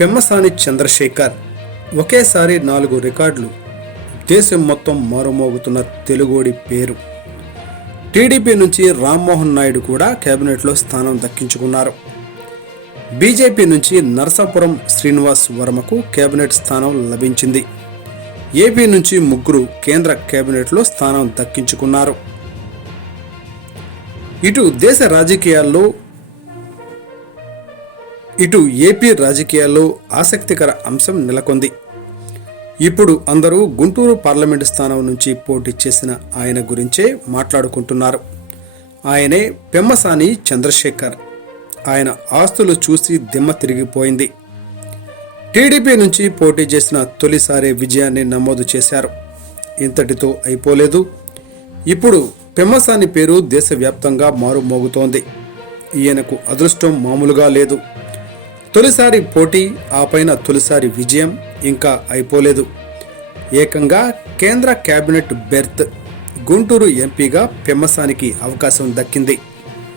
పెమ్మసాని చంద్రశేఖర్ ఒకేసారి 4 రికార్డులు. దేశం మొత్తం మారుమోగుతున్న తెలుగోడి పేరు. టీడీపీ నుంచి రామ్మోహన్ నాయుడు కూడా కేబినెట్లో స్థానం దక్కించుకున్నారు. బీజేపీ నుంచి నరసాపురం శ్రీనివాస్ వర్మకు కేబినెట్ స్థానం లభించింది. ఏపీ నుంచి 3 కేంద్ర కేబినెట్లో స్థానం దక్కించుకున్నారు. ఇటు ఏపీ రాజకీయాల్లో ఆసక్తికర అంశం నెలకొంది. ఇప్పుడు అందరూ గుంటూరు పార్లమెంటు స్థానం నుంచి పోటీ చేసిన ఆయన గురించే మాట్లాడుకుంటున్నారు. ఆయనే పెమ్మసాని చంద్రశేఖర్. ఆయన ఆస్తులు చూసి దిమ్మ తిరిగిపోయింది. టీడీపీ నుంచి పోటీ చేసిన తొలిసారి విజయాన్ని నమోదు చేశారు. ఇంతటితో అయిపోలేదు. ఇప్పుడు పెమ్మసాని పేరు దేశవ్యాప్తంగా మారుమోగుతోంది. ఈయనకు అదృష్టం మామూలుగా లేదు. తొలిసారి పోటీ, ఆ పైన తొలిసారి విజయం ఇంకా అయిపోలేదు. ఏకంగా కేంద్ర కేబినెట్ బెర్త్, గుంటూరు ఎంపీగా పెమ్మసానికి అవకాశం దక్కింది.